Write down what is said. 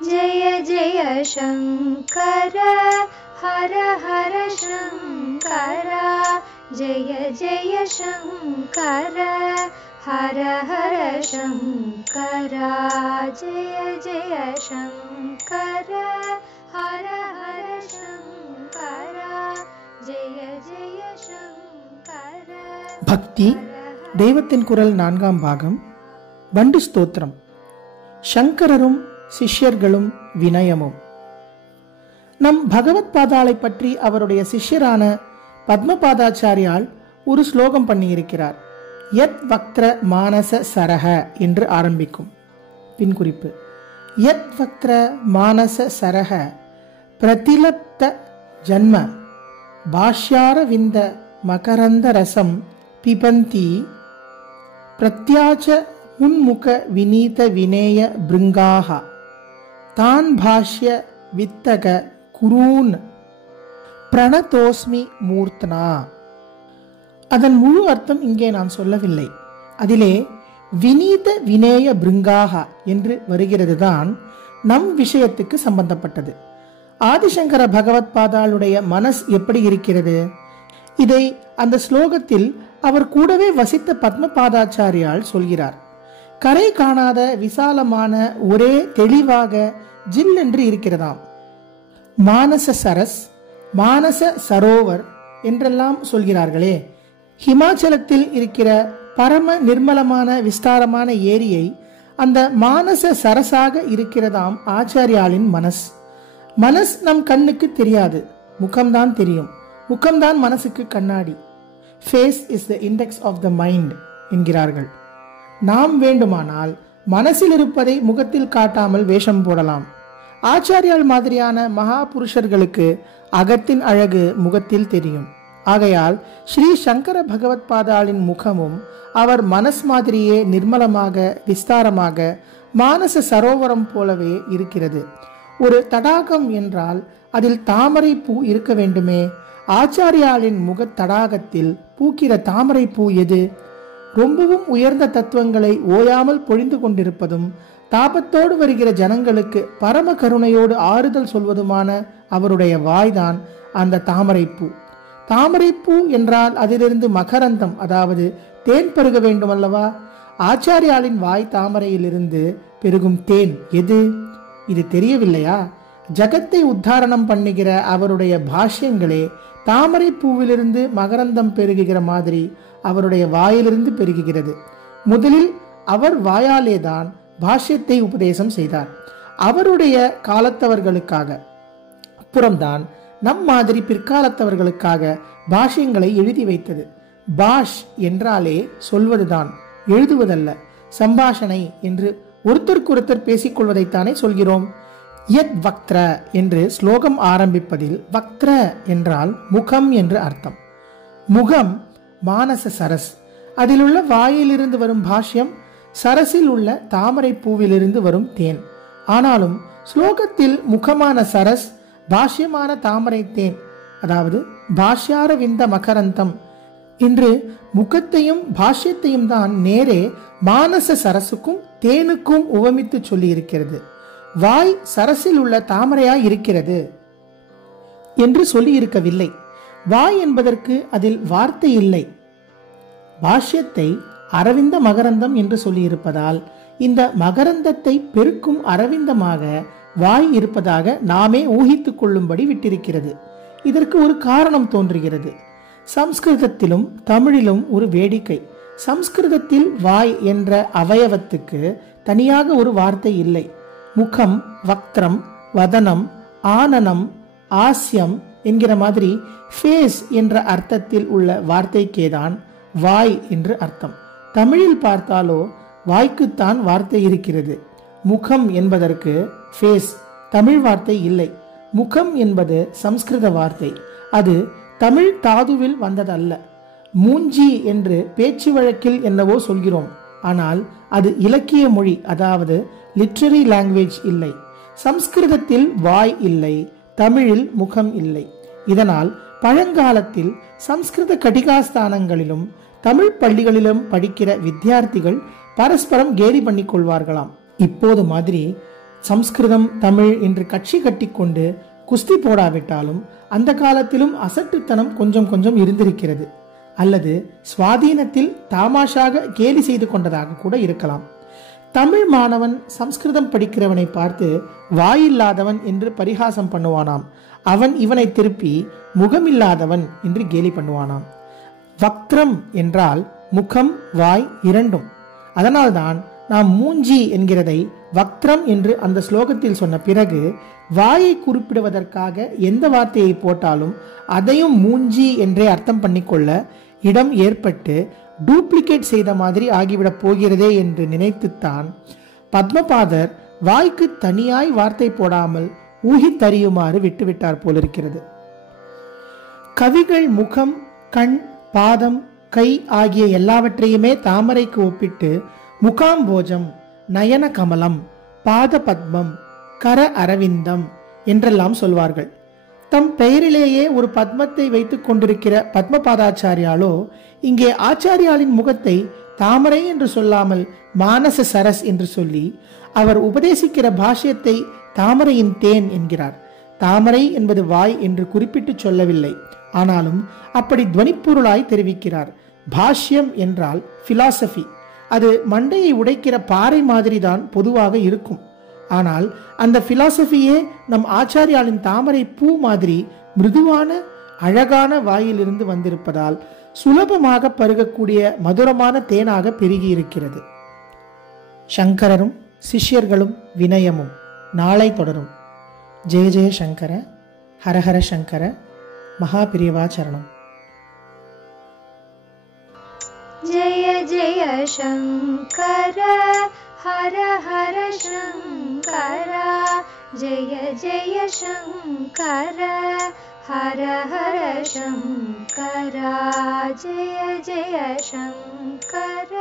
जय जय शङ्कर हर हर शङ्कर जय जय शङ्कर हर हर शङ्कर जय जय शङ्कर हर हर शङ्कर जय जय शङ्कर. பக்தி தெய்வத்தின் குரல் 4ஆம் பாகம். வண்டு ஸ்தோத்திரம். சங்கரரும் சிஷ்யர்களும் வினயமும். நம் பகவத் பாதாளை பற்றி அவருடைய சிஷ்யரான பத்மபாதாச்சாரியால் ஒரு ஸ்லோகம் பண்ணியிருக்கிறார். யத் வக்ர மானச சரஹ என்று ஆரம்பிக்கும். பின் குறிப்பு: யத் வக்ர மானச சரஹ பிரதிலப்த ஜன்ம பாஷ்யார விந்த மகரந்த ரசம் பிபந்தி பிரத்யாச்ச முன்முக வினீத வினேய பிருங்காஹ தான் பாஷ்ய வித்தக குரூன் பிரணதோஸ்மி மூர்த்தனா. அதன் முழு அர்த்தம் இங்கே நான் சொல்லவில்லை. அதிலே வினீத வினேய பிருங்காஹா என்று வருகிறது தான் நம் விஷயத்துக்கு சம்பந்தப்பட்டது. ஆதிசங்கர பகவத் பாதாளுடைய மனஸ் எப்படி இருக்கிறது? இதை அந்த ஸ்லோகத்தில் அவர் கூடவே வசித்த பத்மபாதாச்சாரியால் சொல்கிறார். கரை காணாத விசாலமான ஒரே தெளிவாக ஜில் என்று இருக்கிறதாம். மானச சரஸ், மானச சரோவர் என்றெல்லாம் சொல்கிறார்களே, ஹிமாச்சலத்தில் இருக்கிற பரம நிர்மலமான விஸ்தாரமான ஏரியை அந்த மானச சரசாக இருக்கிறதாம் ஆச்சாரியாலின் மனஸ். மனஸ் நம் கண்ணுக்கு தெரியாது, முகம்தான் தெரியும். முகம்தான் மனசுக்கு கண்ணாடி. Face is the index of the mind என்கிறார்கள். நாம் வேண்டுமானால் மனசில் இருப்பதை முகத்தில் காட்டாமல் வேஷம் போடலாம். ஆச்சாரியால் மாதிரியான மகா புருஷர்களுக்கு அகத்தின் அழகு முகத்தில் தெரியும். ஆகையால் ஸ்ரீ சங்கர பகவத் பாதாளின் முகமும் அவர் மனஸ் மாதிரியே நிர்மலமாக விஸ்தாரமாக மானச சரோவரம் போலவே இருக்கிறது. ஒரு தடாகம் என்றால் அதில் தாமரை பூ இருக்க வேண்டுமே. ஆச்சாரியாலின் முக தடாகத்தில் பூக்கிற தாமரை பூ எது? ரொம்பவும் உயர்ந்த தத்துவங்களை ஓயாமல் பொழிந்து கொண்டிருப்பதும் தாபத்தோடு வருகிற ஜனங்களுக்கு பரம கருணையோடு ஆறுதல் சொல்வதுமான அவருடைய வாய்தான் அந்த தாமரைப்பூ. தாமரைப்பூ என்றால் அதிலிருந்து மகரந்தம், அதாவது தேன் பெருக வேண்டும் அல்லவா? ஆச்சாரியாலின் வாய் தாமரையிலிருந்து பெருகும் தேன் எது? இது தெரியவில்லையா? ஜகத்தை உத்தாரணம் பண்ணுகிற அவருடைய பாஷ்யங்களே தாமரை பூவிலிருந்து மகரந்தம் பெருகுகிற மாதிரி அவருடைய வாயிலிருந்து பெருகுகிறது. முதலில் அவர் வாயாலேதான் பாஷ்யத்தை உபதேசம் செய்தார். அவருடைய காலத்தவர்களுக்காக, அப்புறம்தான் நம் மாதிரி பிற்காலத்தவர்களுக்காக பாஷ்யங்களை எழுதி வைத்தது. பாஷ் என்றாலே சொல்வதுதான், எழுதுவதல்ல. சம்பாஷணை என்று ஒருத்தருக்கொருத்தர் பேசிக்கொள்வதைத்தானே சொல்கிறோம். யத் வக்ர என்று ஸ்லோகம் ஆரம்பிப்பதில் வக்ர என்றால் முகம் என்று அர்த்தம். முகம் மானச சரஸ், அதிலுள்ள வாயிலிருந்து வரும் பாஷ்யம் சரசில் உள்ள தாமரை பூவிலிருந்து வரும் தேன். ஆனாலும் ஸ்லோகத்தில் முகமான சரஸ், பாஷ்யமான தாமரை தேன், அதாவது பாஷ்யார விந்த மகரந்தம் என்று முகத்தையும் பாஷ்யத்தையும் தான் நேரே மானச சரசுக்கும் தேனுக்கும் உவமித்து சொல்லி இருக்கிறது. வாய் சரசில் உள்ள தாமரையாய் இருக்கிறது என்று சொல்லி இருக்கவில்லை. வாய் என்பதற்கு அதில் வார்த்தை இல்லை. பாஷ்யத்தை அரவிந்த மகரந்தம் என்று சொல்லி இருப்பதால் இந்த மகரந்தத்தை பெருக்கும் அரவிந்தமாக வாய் இருப்பதாக நாமே ஊகித்துக் கொள்ளும்படி விட்டிருக்கிறது. இதற்கு ஒரு காரணம் தோன்றுகிறது. சம்ஸ்கிருதத்திலும் தமிழிலும் ஒரு வேடிக்கை. சம்ஸ்கிருதத்தில் வாய் என்ற அவயவத்துக்கு தனியாக ஒரு வார்த்தை இல்லை. முகம், வக்திரம், வதனம், ஆனனம், ஆஸ்யம் என்கிற மாதிரி ஃபேஸ் என்ற அர்த்தத்தில் உள்ள வார்த்தைக்கேதான் வாய் என்று அர்த்தம். தமிழில் பார்த்தாலோ வாய்க்குத்தான் வார்த்தை இருக்கிறது. முகம் என்பதற்கு ஃபேஸ் தமிழ் வார்த்தை இல்லை. முகம் என்பது சம்ஸ்கிருத வார்த்தை. அது தமிழ் தாதுவில் வந்ததல்ல. மூஞ்சி என்று பேச்சு வழக்கில் என்னவோ சொல்கிறோம். ஆனால் அது இலக்கிய மொழி, அதாவது லிட்ரரி லாங்குவேஜ் இல்லை. சம்ஸ்கிருதத்தில் வாய் இல்லை, தமிழில் முகம் இல்லை. இதனால் பழங்காலத்தில் சம்ஸ்கிருத கடிகாஸ்தானங்களிலும் தமிழ் பள்ளிகளிலும் படிக்கிற வித்தியார்த்திகள் பரஸ்பரம் கேலி பண்ணி கொள்வார்களாம். இப்போது மாதிரி சம்ஸ்கிருதம் தமிழ் என்று கட்சி கட்டிக்கொண்டு குஸ்தி போடாவிட்டாலும் அந்த காலத்திலும் அசட்டுத்தனம் கொஞ்சம் கொஞ்சம் இருந்திருக்கிறது. அல்லது சுவாதீனத்தில் தாமாஷாக கேலி செய்து கொண்டதாக கூட இருக்கலாம். தமிழ் மாணவன் சம்ஸ்கிருதம் படிக்கிறவனை பார்த்து வாயில்லாதவன் என்று பரிகாசம் பண்ணுவானாம். அவன் இவனை திருப்பி முகமில்லாதவன் என்று கேலி பண்ணுவானாம். வக்ரம் என்றால் முகம் வாய் இரண்டும். அதனால்தான் நாம் மூஞ்சி என்கிறதை வக்ரம் என்று அந்த ஸ்லோகத்தில் சொன்ன பிறகு வாயை குறிப்பிடுவதற்காக எந்த வார்த்தையை போட்டாலும் அதையும் மூஞ்சி என்றே அர்த்தம் பண்ணிக்கொள்ள இடம் ஏற்பட்டு டூப்ளிகேட் செய்த மாதிரி ஆகிவிடப் போகிறதே என்று நினைத்துத்தான் பத்மபாதர் வாய்க்கு தனியாய் வார்த்தை போடாமல் ஊகித்தறியுமாறு விட்டுவிட்டார் போலிருக்கிறது. கவிகள் முகம், கண், பாதம், கை ஆகிய எல்லாவற்றையுமே தாமரைக்கு ஒப்பிட்டு முகாம்போஜம், நயன கமலம், பாத பத்மம், கர அரவிந்தம் என்றெல்லாம் சொல்வார்கள். தம் பெயரிலேயே ஒரு பத்மத்தை வைத்துக் கொண்டிருக்கிற பத்மபாதாச்சாரியாலோ இங்கே ஆச்சாரியாலின் முகத்தை தாமரை என்று சொல்லாமல் மானச சரஸ் என்று சொல்லி அவர் உபதேசிக்கிற பாஷ்யத்தை தாமரையின் தேன் என்கிறார். தாமரை என்பது வாய் என்று குறிப்பிட்டு சொல்லவில்லை. ஆனாலும் அப்படி துவனிப்பொருளாய் தெரிவிக்கிறார். பாஷ்யம் என்றால் பிலாசபி. அது மண்டையை உடைக்கிற பாறை மாதிரி தான் பொதுவாக இருக்கும். ஆனால் அந்த பிலாசபியே நம் ஆச்சாரியாலின் தாமரை பூ மாதிரி மிருதுவான அழகான வாயிலிருந்து வந்திருப்பதால் சுலபமாக பருகக்கூடிய மதுரமான தேனாக பெருகி இருக்கிறது. சங்கரரும் சிஷ்யர்களும் வினயமும் நாளை தொடரும். ஜெய ஜெய சங்கர, ஹரஹர சங்கர, மகாபிரியவா சரணம். जय जय शंकर हर हर शंकर, जय जय शंकर हर हर शंकर, जय जय शंकर.